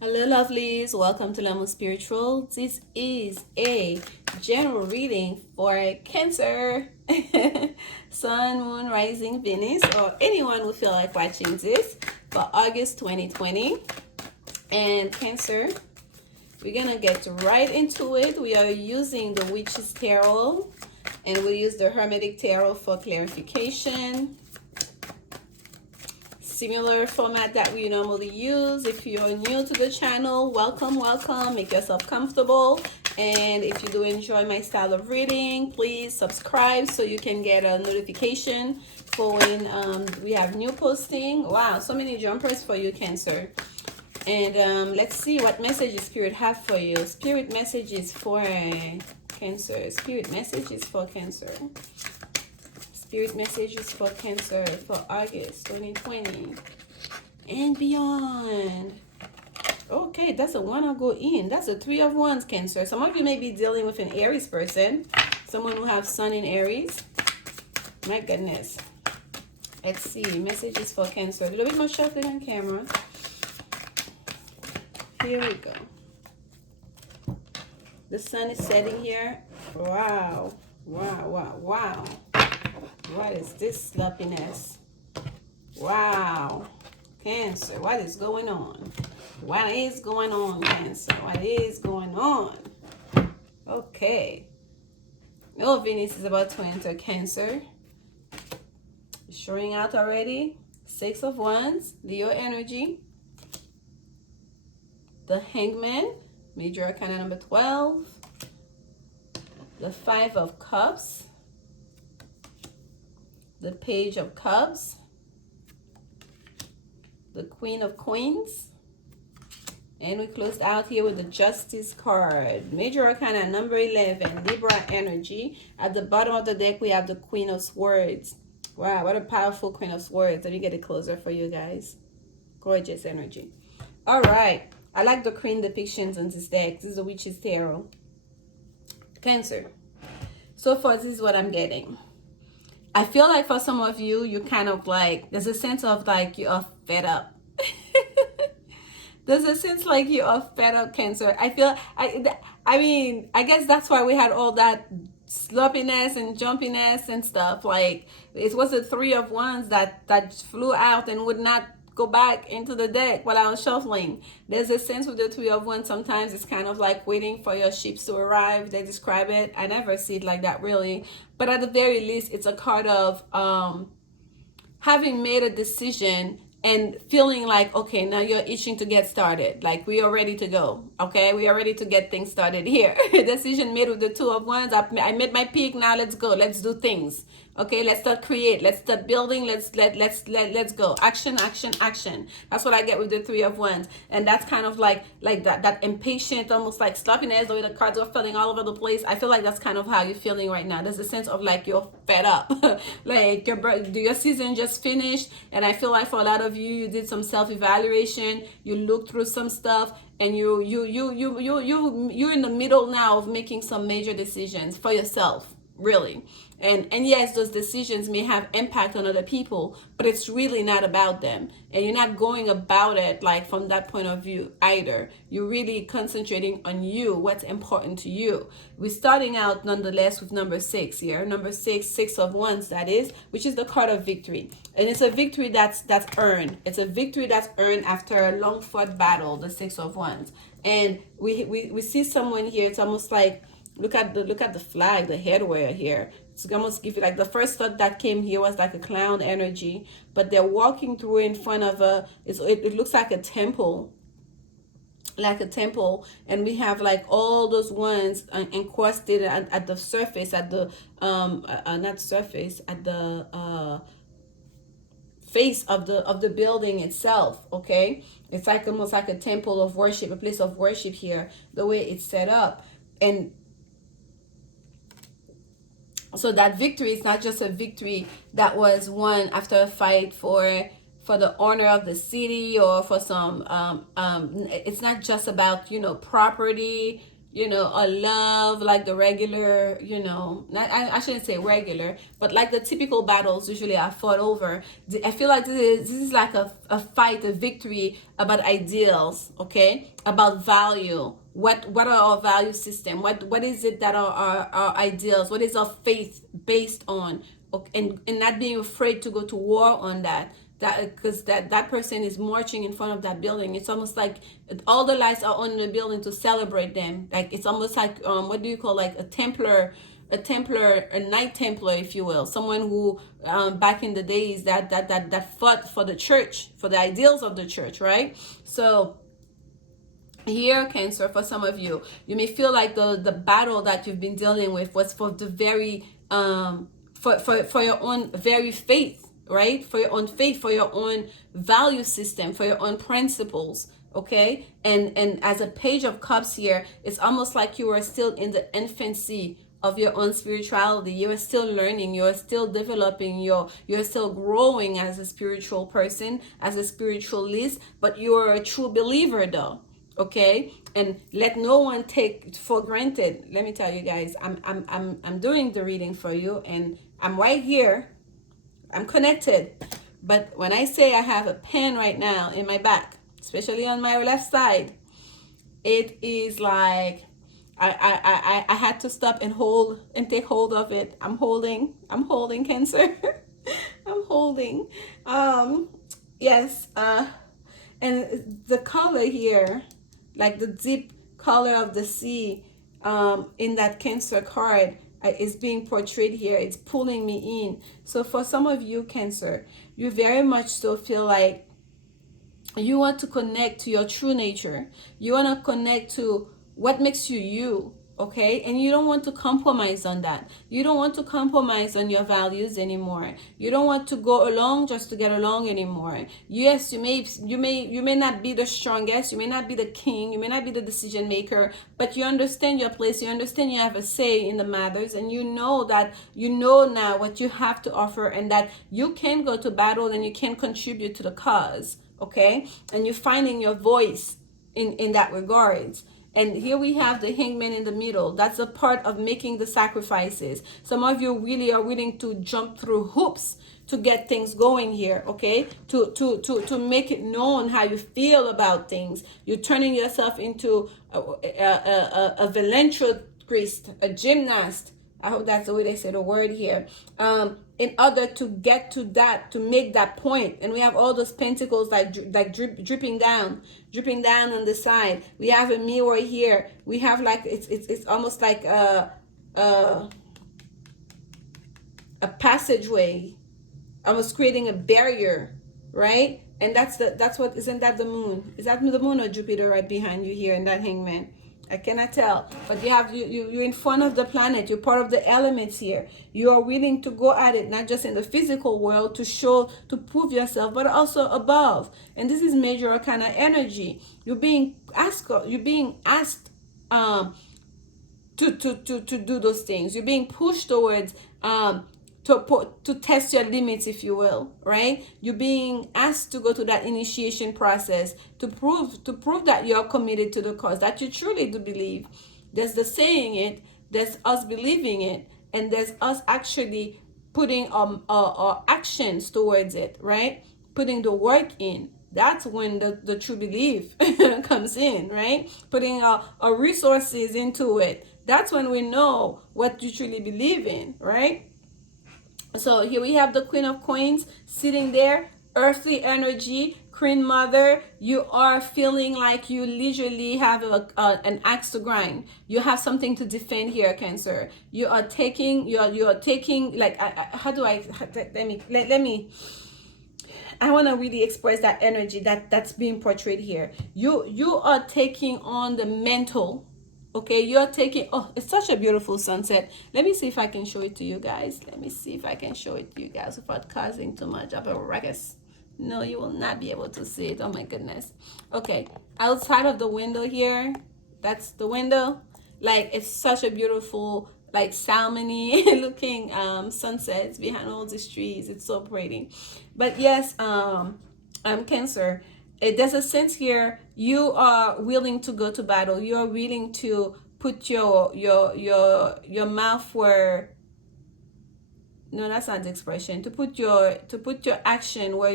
Hello, lovelies. Welcome to Lanmouspiritual. This is a general reading for Cancer, Sun, Moon, Rising, Venus, or anyone who feel like watching this for August 2020. And Cancer, we're gonna get right into it. We are using the Witch's Tarot, and we'll use the Hermetic Tarot for clarification. Similar format that we normally use. If you're new to the channel, welcome. Make yourself comfortable, and if you do enjoy my style of reading, please subscribe so you can get a notification for when we have new posting. Wow, so many jumpers for you, Cancer. And let's see what messages Spirit have for you. Spirit messages for Cancer. Spirit messages for Cancer. Spirit messages for Cancer for August 2020 and beyond. Okay, that's a one. I'll go in. That's a Three of Wands, Cancer. Some of you may be dealing with an Aries person, someone who have Sun in Aries. My goodness. Let's see. Messages for Cancer. A little bit more shuffling on camera. Here we go. The sun is setting here. Wow. Wow. What is this sloppiness? Wow. Cancer, what is going on? What is going on, Cancer? What is going on? Okay. Oh, Venus is about to enter Cancer. Showing out already. Six of Wands, Leo energy. The Hangman, Major Arcana number 12. The Five of Cups. The Page of Cups, the Queen of Coins, and we closed out here with the Justice card. Major Arcana number 11, Libra energy. At the bottom of the deck, we have the Queen of Swords. Wow, what a powerful Queen of Swords. Let me get it closer for you guys. Gorgeous energy. All right, I like the Queen depictions on this deck. This is the Witch's Tarot. Cancer. So far, this is what I'm getting. I feel like for some of you, you kind of like, there's a sense of like you are fed up. There's a sense like you are fed up, Cancer. I mean, I guess that's why we had all that sloppiness and jumpiness and stuff. Like, it was the Three of Wands that flew out and would not go back into the deck while I was shuffling. There's a sense with the Three of Wands, sometimes it's kind of like waiting for your ships to arrive. They describe it. I never see it like that, really. But at the very least, it's a card of having made a decision and feeling like, okay, now you're itching to get started. Like, we are ready to go. Okay, we are ready to get things started here. Decision made with the Two of Wands. I made my peak. Now let's go. Let's do things. Okay, let's start create. Let's start building. Let's go. Action. That's what I get with the Three of Wands, and that's kind of like that impatient, almost like sloppiness. The way the cards are falling all over the place. I feel like that's kind of how you're feeling right now. There's a sense of like you're fed up, like your season just finished, and I feel like for a lot of you, you did some self-evaluation. You looked through some stuff, and you're in the middle now of making some major decisions for yourself, really. And yes, those decisions may have impact on other people, but it's really not about them. And you're not going about it like from that point of view either. You're really concentrating on you, what's important to you. We're starting out nonetheless with number 6 here. Number 6, Six of Wands, that is, which is the card of victory. And it's a victory that's earned. It's a victory that's earned after a long fought battle, the Six of Wands. And we see someone here, it's almost like, look at the flag, the headwear here. It's almost give you like the first thought that came here was like a clown energy, but they're walking through in front of it looks like a temple, and we have like all those ones encrusted at the surface, at the not surface, at the face of the building itself. Okay, it's like almost like a temple of worship, a place of worship here, the way it's set up. And so that victory is not just a victory that was won after a fight for the honor of the city or for some it's not just about property, or love, like the regular, I shouldn't say regular, but like the typical battles usually are fought over. I feel like this is like a fight, a victory about ideals, okay, about value. What are our value system? What is it that are our ideals? What is our faith based on? Okay, and not being afraid to go to war on that because that person is marching in front of that building. It's almost like all the lights are on the building to celebrate them. Like it's almost like what do you call, like a Templar, a Knight Templar, if you will, someone who back in the days that fought for the church, for the ideals of the church, right? So here, Cancer, for some of you, you may feel like the battle that you've been dealing with was for the very for your own very faith, right? For your own faith, for your own value system, for your own principles, okay? And as a Page of Cups here, it's almost like you are still in the infancy of your own spirituality. You are still learning, you are still developing, you're still growing as a spiritual person, as a spiritualist, but you are a true believer though. Okay, and let no one take for granted. Let me tell you guys, I'm doing the reading for you, and I'm right here. I'm connected. But when I say I have a pen right now in my back, especially on my left side, it is like I had to stop and hold and take hold of it. I'm holding Cancer. I'm holding. Yes. And the color here, like the deep color of the sea, in that Cancer card, is being portrayed here. It's pulling me in. So for some of you, Cancer, you very much still feel like you want to connect to your true nature. You want to connect to what makes you you, okay? And you don't want to compromise on that. You don't want to compromise on your values anymore. You don't want to go along just to get along anymore. Yes, you may not be the strongest, you may not be the king, you may not be the decision maker, but you understand your place, you understand you have a say in the matters, and you know that you know now what you have to offer, and that you can go to battle and you can contribute to the cause, okay? And you're finding your voice in that regards. And here we have the Hangman in the middle. That's a part of making the sacrifices. Some of you really are willing to jump through hoops to get things going here, okay? To make it known how you feel about things. You're turning yourself into a ventriloquist, a gymnast. I hope that's the way they say the word here. In order to get to that, to make that point. And we have all those pentacles dripping down on the side. We have a mirror here. We have like, it's almost like a passageway. Almost creating a barrier, right? And that's what, isn't that the moon? Is that the moon or Jupiter right behind you here in that Hangman? I cannot tell, but you're in front of the planet. You're part of the elements here. You are willing to go at it, not just in the physical world to prove yourself, but also above. And this is major arcana energy. You're being asked to do those things. You're being pushed towards to test your limits, if you will, right? You're being asked to go to that initiation process to prove that you're committed to the cause, that you truly do believe. There's the saying it, there's us believing it, and there's us actually putting our actions towards it, right? Putting the work in. That's when the true belief comes in, right? Putting our resources into it. That's when we know what you truly believe in, right? So here we have the Queen of Coins sitting there, earthly energy, Queen Mother. You are feeling like you leisurely have an axe to grind. You have something to defend here, Cancer. You are taking, like, how do I, let me, I want to really express that energy that's being portrayed here. You are taking on the mental. Okay, you're taking, oh, it's such a beautiful sunset. Let me see if I can show it to you guys. Let me see if I can show it to you guys without causing too much of a ruckus. No, you will not be able to see it. Oh my goodness. Okay, outside of the window here, that's the window. Like, it's such a beautiful, like, salmon-y looking sunsets behind all these trees. It's so pretty. But yes, Cancer, there's a sense here you are willing to go to battle. You are willing to put your mouth where, no, that's not the expression, to put your action where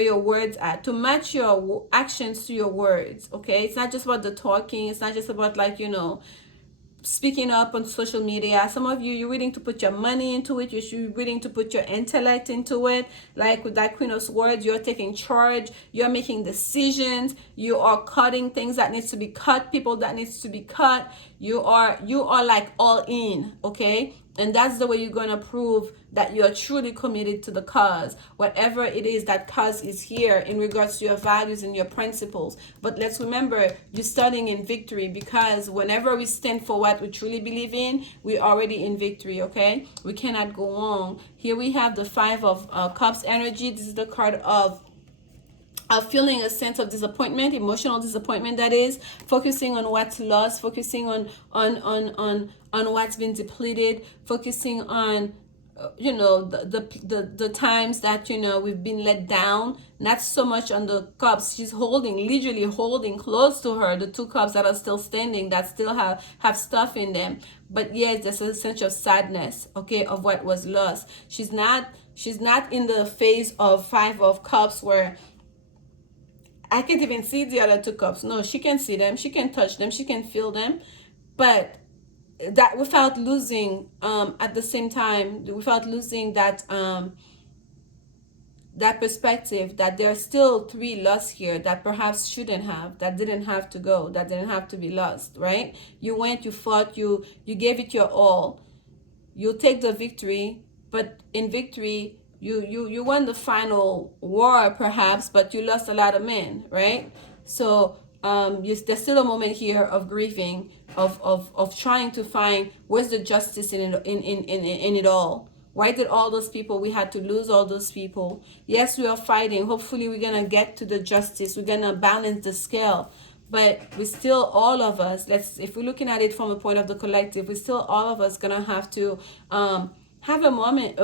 your words at, to match your actions to your words. Okay, it's not just about the talking, it's not just about, like, speaking up on social media. Some of you're willing to put your money into it, you're willing to put your intellect into it. Like with that Queen of Swords, you're taking charge, you're making decisions, you are cutting things that needs to be cut, people that needs to be cut. You are like all in. Okay, and that's the way you're going to prove that you're truly committed to the cause, whatever it is that cause is here in regards to your values and your principles. But let's remember, you're starting in victory, because whenever we stand for what we truly believe in, we're already in victory. Okay, we cannot go wrong. Here we have the Five of Cups energy. This is the card of feeling a sense of disappointment, emotional disappointment, that is, focusing on what's lost, focusing on what's been depleted, focusing on the times that we've been let down. Not so much on the cups. She's literally holding close to her the two cups that are still standing, that still have stuff in them. But yes, there's a sense of sadness, okay, of what was lost. She's not in the phase of Five of Cups where I can't even see the other two cups. No, she can see them, she can touch them, she can feel them, but that without losing at the same time, without losing that that perspective that there are still three lost here that perhaps shouldn't have, that didn't have to go, that didn't have to be lost, right? You went, you fought, you gave it your all. You'll take the victory, but in victory you won the final war perhaps, but you lost a lot of men, right? So there's still a moment here of grieving, of trying to find where's the justice in it all. Why did all those people, we had to lose all those people? Yes, we are fighting. Hopefully we're gonna get to the justice, we're gonna balance the scale. But we still, all of us, if we're looking at it from a point of the collective, we still, all of us, gonna have to have a moment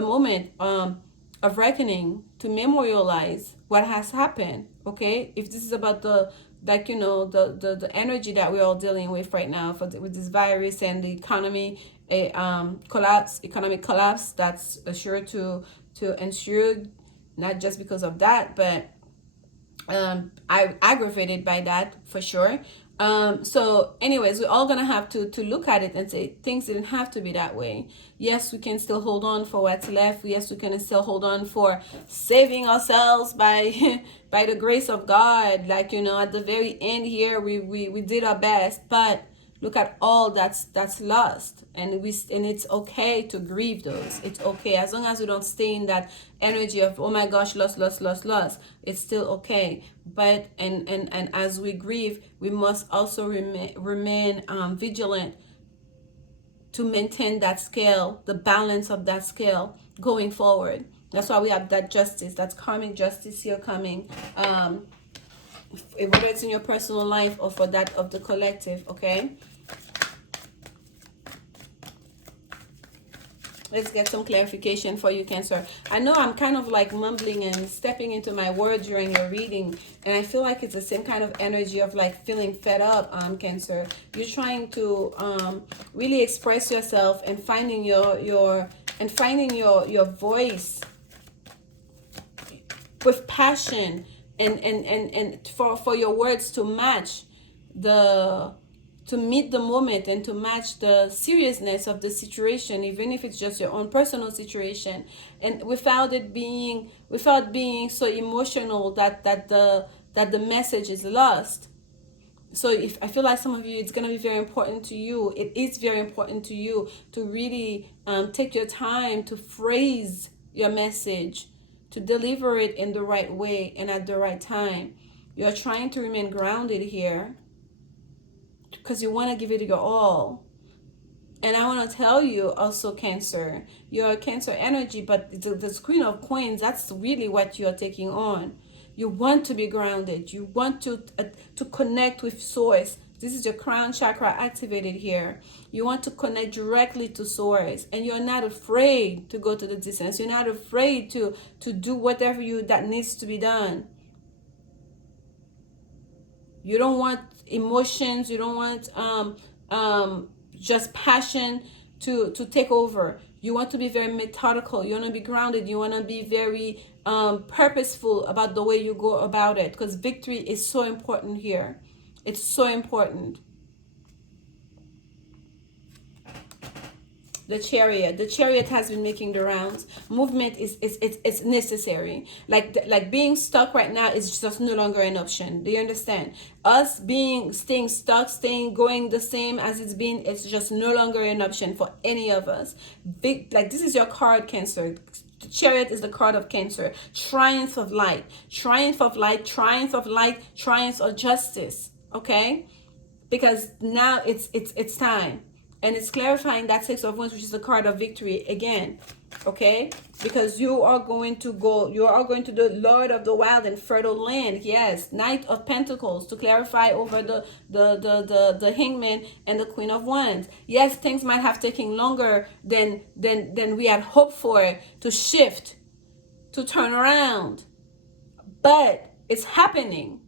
of reckoning, to memorialize what has happened. Okay, if this is about the, like, the energy that we're all dealing with right now with this virus and the economy, economic collapse that's sure to ensure, not just because of that, but I aggravated by that for sure. So anyways, we're all gonna have to look at it and say things didn't have to be that way. Yes, we can still hold on for what's left. Yes, we can still hold on for saving ourselves by by the grace of God. Like, at the very end here, we did our best, but look at all that's lost, and it's okay to grieve those. It's okay, as long as we don't stay in that energy of, oh my gosh, lost. It's still okay. But and as we grieve, we must also remain vigilant to maintain that scale, the balance of that scale going forward. That's why we have that justice, that's karmic justice here coming, whether it's in your personal life or for that of the collective. Okay, let's get some clarification for you, Cancer. I know I'm kind of like mumbling and stepping into my words during your reading, and I feel like it's the same kind of energy of like feeling fed up, Cancer. You're trying to really express yourself and finding your voice with passion, and for your words to match to meet the moment and to match the seriousness of the situation, even if it's just your own personal situation, and without being so emotional that the message is lost. So if I feel like some of you, it's going to be very important to you, it is very important to you to really take your time to phrase your message, to deliver it in the right way and at the right time. You're trying to remain grounded here because you want to give it your all. And I want to tell you also, Cancer, you're a Cancer energy, but the Queen of Coins, that's really what you're taking on. You want to be grounded. You want to connect with Source. This is your crown chakra activated here. You want to connect directly to Source, and you're not afraid to go to the distance. You're not afraid to do whatever that needs to be done. You don't want emotions. You don't want just passion to take over. You want to be very methodical. You want to be grounded. You want to be very purposeful about the way you go about it, because victory is so important here. It's so important. The chariot has been making the rounds. Movement is it's necessary. Like being stuck right now is just no longer an option. Do you understand? Us staying stuck, going the same as it's been, it's just no longer an option for any of us. Like this is your card, Cancer. The chariot is the card of Cancer. Triumph of light, triumph of light, triumph of light, triumph of justice. Okay, because now it's time. And it's clarifying that Six of Wands, which is the card of victory again. Okay? Because you are going to the Lord of the Wild and Fertile Land. Yes. Knight of Pentacles to clarify over the Hangman and the Queen of Wands. Yes, things might have taken longer than we had hoped for to shift, to turn around. But it's happening.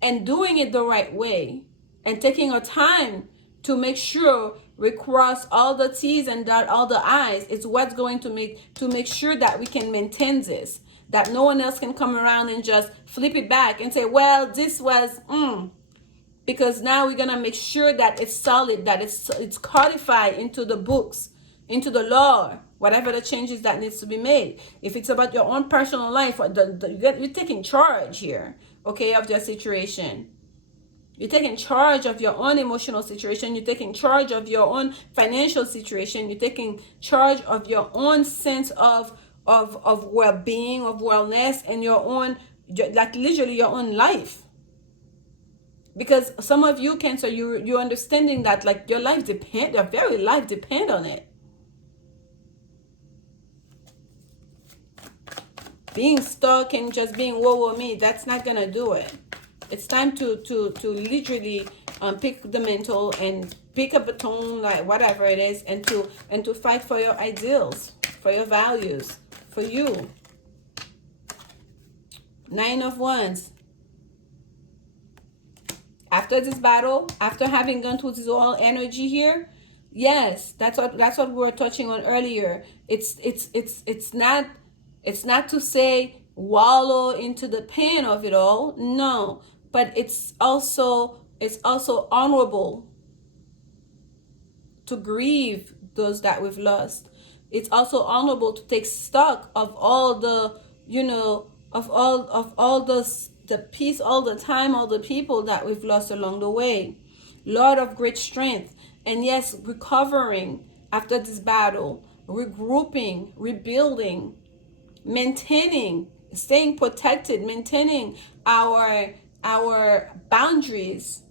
And doing it the right way and taking our time to make sure we cross all the T's and dot all the I's. It's what's going to make sure that we can maintain this, that no one else can come around and just flip it back and say, well, this was because now we're gonna make sure that it's solid, that it's codified into the books, into the law, whatever the changes that needs to be made. If it's about your own personal life, you're taking charge here, okay, of your situation. You're taking charge of your own emotional situation. You're taking charge of your own financial situation. You're taking charge of your own sense of well-being, of wellness, and your own, like literally your own life. Because some of you, Cancer, you're understanding that like your very life depend on it. Being stuck and just being woe me, that's not gonna do it. It's time to literally pick the mantle and pick up a tone, like whatever it is, and to fight for your ideals, for your values, for you. Nine of Wands. After this battle, after having gone through this all energy here, yes, that's what we were touching on earlier. It's not to say wallow into the pain of it all. No. But it's also honorable to grieve those that we've lost. It's also honorable to take stock of all the, of all the peace, all the time, all the people that we've lost along the way. Lord of great strength. And yes, recovering after this battle, regrouping, rebuilding, maintaining, staying protected, maintaining our boundaries,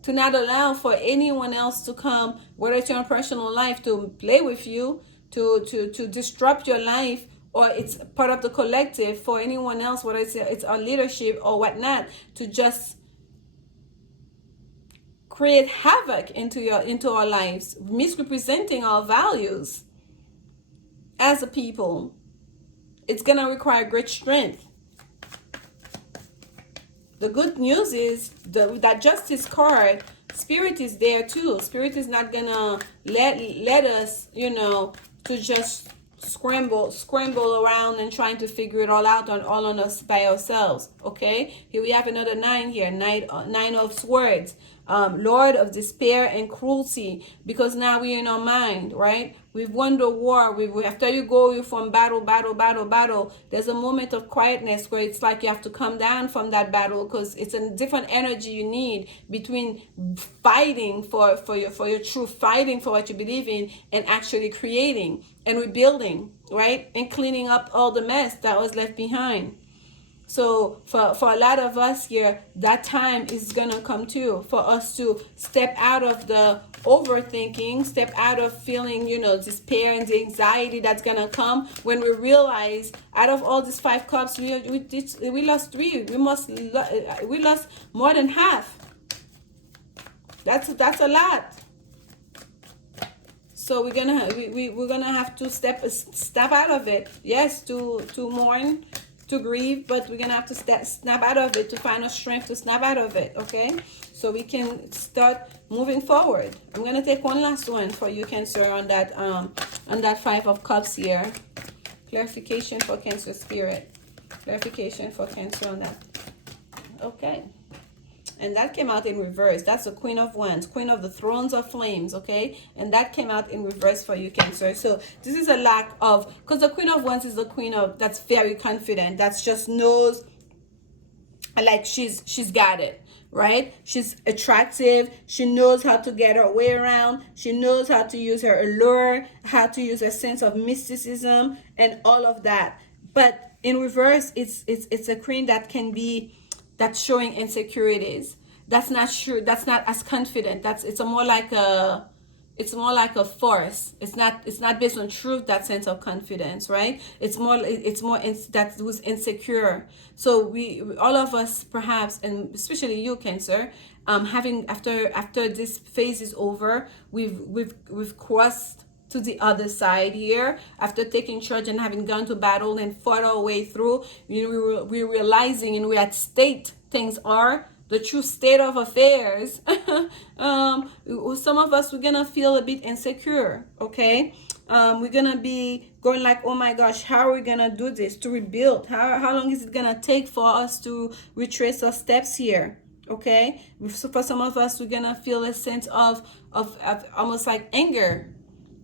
to not allow for anyone else to come, whether it's your personal life, to play with you, to disrupt your life, or it's part of the collective for anyone else, whether it's our leadership or whatnot, to just create havoc into our lives, misrepresenting our values as a people. It's gonna require great strength. The good news is that Justice card, Spirit is there too. Spirit is not gonna let us, to just scramble around and trying to figure it all out on us by ourselves. Okay, here we have another 9 here, nine of swords. Lord of despair and cruelty, because now we're in our mind, right? We've won the war. After you go from battle, there's a moment of quietness where it's like you have to come down from that battle, because it's a different energy you need between fighting for your truth, fighting for what you believe in, and actually creating and rebuilding, right? And cleaning up all the mess that was left behind. So for a lot of us here, that time is gonna come too, for us to step out of the overthinking, step out of feeling, despair and the anxiety that's gonna come when we realize out of all these 5 cups, we lost 3. We lost more than half. That's a lot. So we're gonna have to step out of it. Yes, to mourn, to grieve, but we're gonna have to snap out of it, to find a strength to snap out of it, okay? So we can start moving forward. I'm gonna take one last one for you, Cancer, on that Five of Cups here. Clarification for Cancer spirit. Clarification for Cancer on that. Okay. And that came out in reverse. That's the Queen of Wands, Queen of the Thrones of Flames, okay? And that came out in reverse for you, Cancer. So this is a lack of, because the Queen of Wands is the queen of, that's very confident, that's just knows, like she's got it, right? She's attractive. She knows how to get her way around. She knows how to use her allure, how to use her sense of mysticism and all of that. But in reverse, it's a queen that can be, that's showing insecurities. That's not sure. That's not as confident. It's more like a force. It's not based on truth, that sense of confidence, right? It's more that was insecure. So we all of us perhaps, and especially you, Cancer, having after this phase is over, we've crossed to the other side here after taking charge and having gone to battle and fought our way through. We're realizing, and we're at state things are the true state of affairs. Some of us, we're gonna feel a bit insecure, okay? We're gonna be going like, oh my gosh, how are we gonna do this to rebuild? How long is it gonna take for us to retrace our steps here? Okay, so for some of us, we're gonna feel a sense of almost like anger.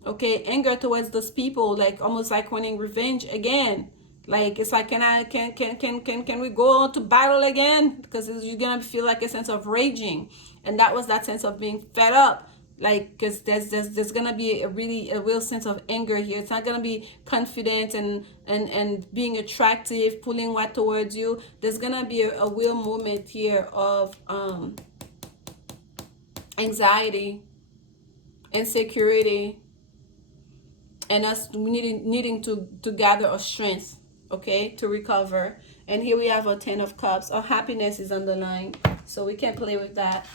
Okay, anger towards those people, like almost like wanting revenge again. Like it's like, can we go to battle again? Because you're gonna feel like a sense of raging, and that was that sense of being fed up. Like, because there's gonna be a real sense of anger here. It's not gonna be confident and being attractive, pulling what towards you. There's gonna be a real moment here of anxiety, insecurity, and us needing to gather our strength, okay, to recover. And here we have our Ten of Cups. Our happiness is on the line, so we can't play with that.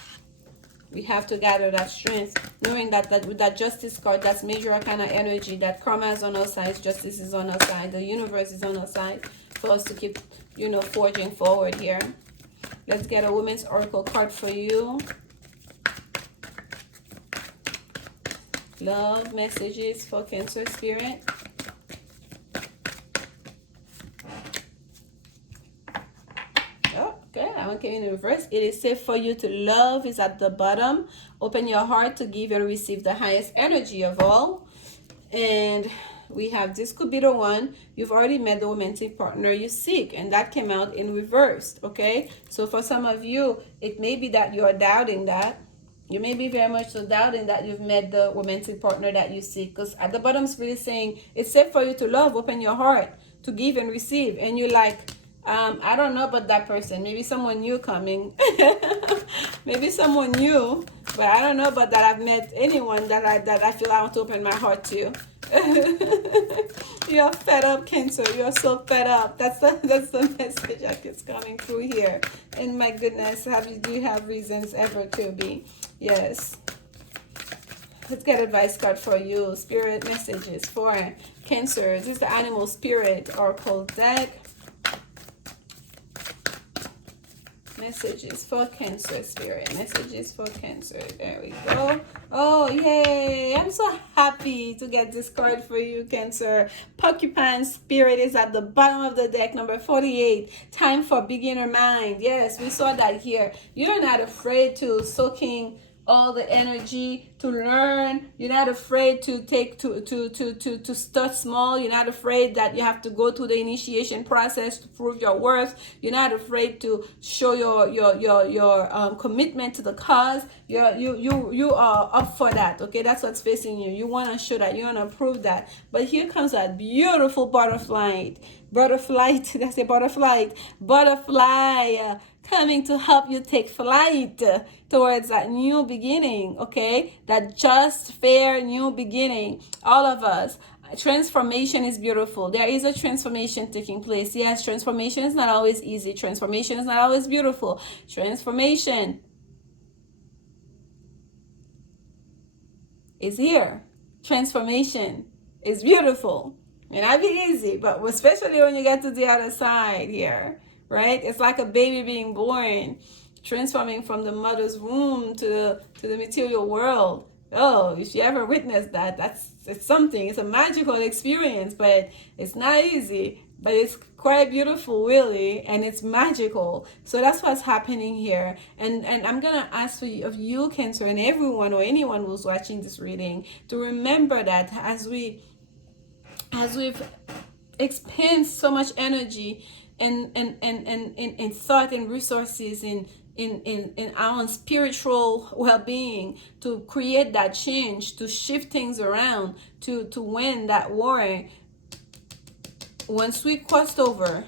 We have to gather that strength, knowing that with that Justice card, that's major arcana energy, that karma is on our side, justice is on our side, the universe is on our side for us to keep, forging forward here. Let's get a Women's Oracle card for you. Love messages for Cancer spirit. Oh, okay, that one came in reverse. It is safe for you to love is at the bottom. Open your heart to give and receive the highest energy of all. And we have, this could be the one. You've already met the romantic partner you seek, and that came out in reverse, okay? So for some of you, it may be that you are doubting that. You may be very much so doubting that you've met the romantic partner that you seek, because at the bottom it's really saying it's safe for you to love, open your heart to give and receive. And you're like, I don't know about that person. Maybe someone new coming. Maybe someone new, but I don't know about that. I've met anyone that I feel I want to open my heart to. You're fed up, Cancer. You're so fed up. That's the message that is coming through here. And my goodness, do you have reasons ever to be? Yes. Let's get advice card for you. Spirit messages for Cancer. This is the Animal Spirit Oracle deck. Messages for Cancer spirit. Messages for Cancer. There we go. Oh, yay. I'm so happy to get this card for you, Cancer. Porcupine spirit is at the bottom of the deck, number 48. Time for beginner mind. Yes, we saw that here. You're not afraid to soaking all the energy to learn. You're not afraid to start small. You're not afraid that you have to go through the initiation process to prove your worth. You're not afraid to show your commitment to the cause. You are up for that. Okay, that's what's facing you. You want to show that. You want to prove that. But here comes that beautiful butterfly. That's a butterfly. Coming to help you take flight towards that new beginning, okay? That just fair new beginning. All of us. Transformation is beautiful. There is a transformation taking place. Yes, transformation is not always easy. Transformation is not always beautiful. Transformation is here. Transformation is beautiful. May not be easy, but especially when you get to the other side here, right? It's like a baby being born, transforming from the mother's womb to the material world. Oh, if you ever witnessed that, it's something. It's a magical experience, but it's not easy. But it's quite beautiful, really, and it's magical. So that's what's happening here. And I'm gonna ask for you, of you, Cancer, and everyone or anyone who's watching this reading, to remember that as we've expend so much energy and thought and resources in our own spiritual well-being to create that change, to shift things around, to win that war. Once we crossed over,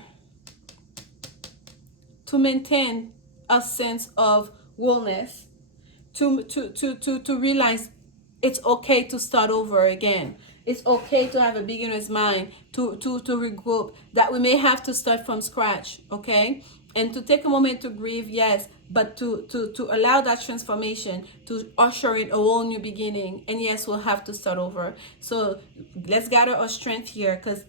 to maintain a sense of wholeness, to realize it's okay to start over again. It's okay to have a beginner's mind, to regroup, that we may have to start from scratch, okay? And to take a moment to grieve, yes, but to allow that transformation to usher in a whole new beginning. And yes, we'll have to start over. So let's gather our strength here, because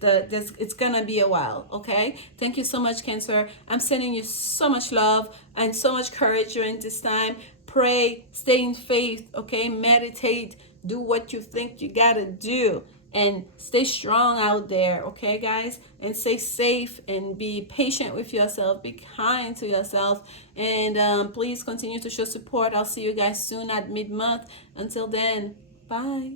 it's gonna be a while, okay? Thank you so much, Cancer. I'm sending you so much love and so much courage during this time. Pray, stay in faith, okay? Meditate, do what you think you gotta do, and stay strong out there, okay, guys? And stay safe and be patient with yourself, be kind to yourself, and please continue to show support. I'll see you guys soon at mid-month. Until then, bye.